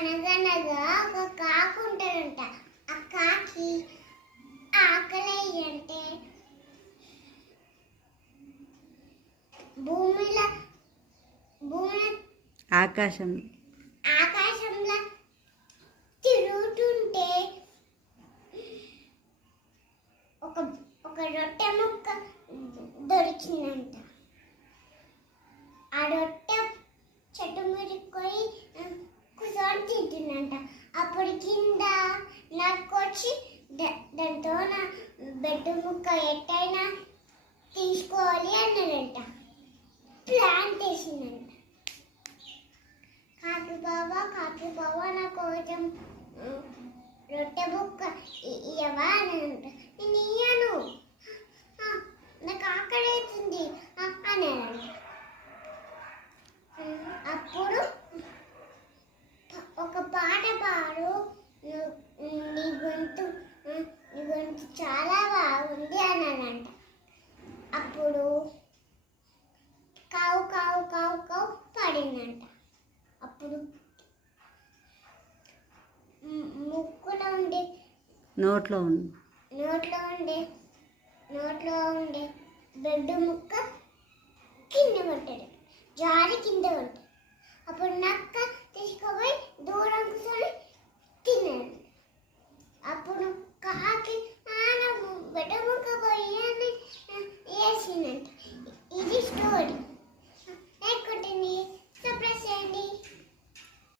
అనగనగా ఒక కాకు ఉంటుందంట. ఆ కాకి ఆకలి అంటే భూమిలో ఆకాశంలో తిరుగుతుంటే ఒక రొట్టె ముక్క దొరికిందంట. ఆ రొట్టె చెట్టు మీదకి పోయి కూర్చొని తింటుందంట. అప్పుడు కింద నక్కొచ్చి దాంతో బెడ్ ముక్క ఎట్టయినా తీసుకోవాలి అన్నదంట. ప్లాన్ చేసిందంట. కాకి బావ నాకు కొంచెం రొట్టె ముక్క ఇవ్వవా అనంట. నేను ఇయ్యను, నాకు ఆకలి అవుతుంది అన్నాడంట. అప్పుడు ఒక పాట పాడు, నీ గొంతు చాలా బాగుంది అన్నాడంట. అప్పుడు కావు కావు కావు కావు పాడిందంట. అప్పుడు ముక్కులో ఉండే నోట్లో ఉండే బెడ్ ముక్క కింద పట్టాడు, జారి కింద పట్టాడు. అప్పుడు నక్క తీసుకుపోయి దూరం కూర్చొని తిన్నాడు.